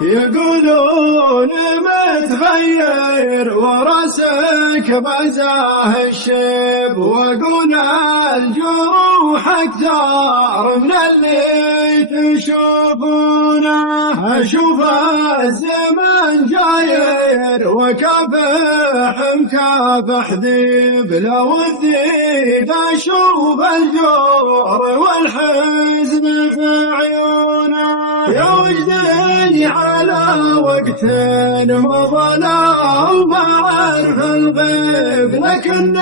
يقولون متغير وراسك مزاه الشيب، واقول الجروح اكثر من اللي تشوفونه. اشوف الزمن جاير وكافح مكافح ذيب، لو الذيب اشوف الجور والحزن في عيونه. يا وجدي على وقت مضى وما عرف الغيب، لكن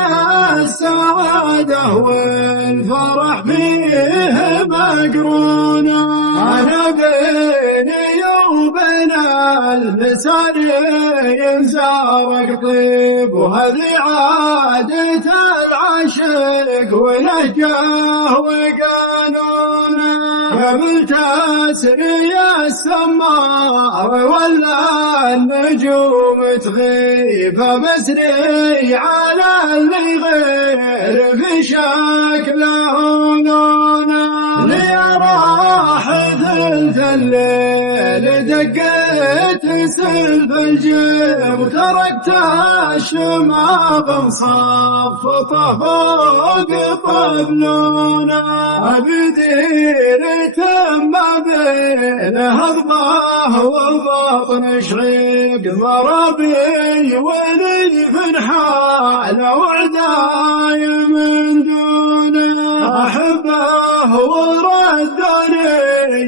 السعادة والفرح فيه مقرونة. أنا بيني وبين اللسان ينسارق طيب، وهذه عادة العاشق ونهجه وقانونه. قبل تسري السمار ولا النجوم تغيب، فبسري على اللي غير في شكله ولونه. لي راح ثلث الليل دقيت سلف الجيب، وتركت الشماغ مصفطه فوق طبلونه. بديرة ما بين هضمه وبطن شعيق، ضربي ولي في حاله وعداي من دونه. أحبه وردني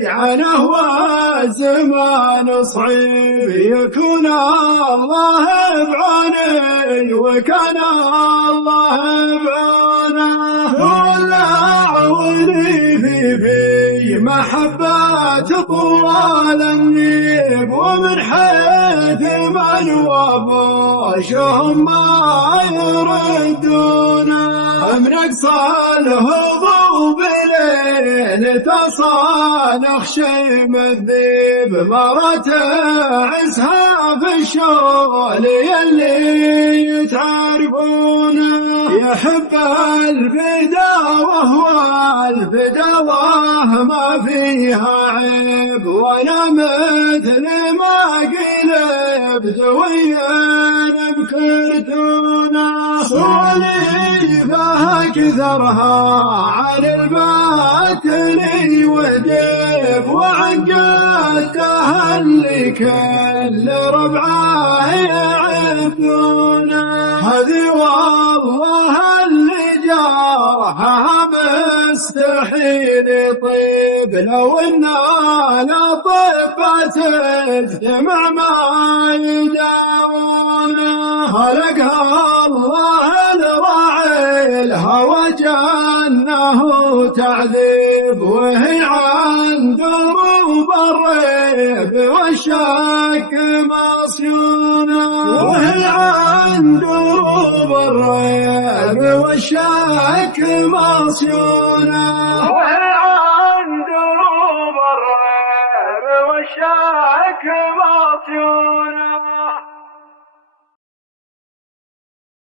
عنه والزمان صعيب، يكون الله بعوني وكان الله بعونه. ولي في محبة طوال النيب، ومن حيث من وبوشهم ما يردونه. من أقصى الهضوب لين تصانخ شيم الذيب، مرت عزها في الشول يلي تعرفونه. يحب الفدا وهو الفدواه ما فيها عيب، ولا مثل ما قلب زوين بكرتونه. صليبها كثرها على الباطل وديب، وعقدتها اللي كل ربعه يعبدونه. هذه والله اللي جارها مستحيل يطيب، لو ان الاطباء تجتمع ما يداوونه. خلقها الله الراعي الهوى جنه تعذيب، وهي عن دروب الريب والشك مصيونه. وهي عن دروب الريب والشك مصيونه. وهي عن دروب الريب والشك مصيونه.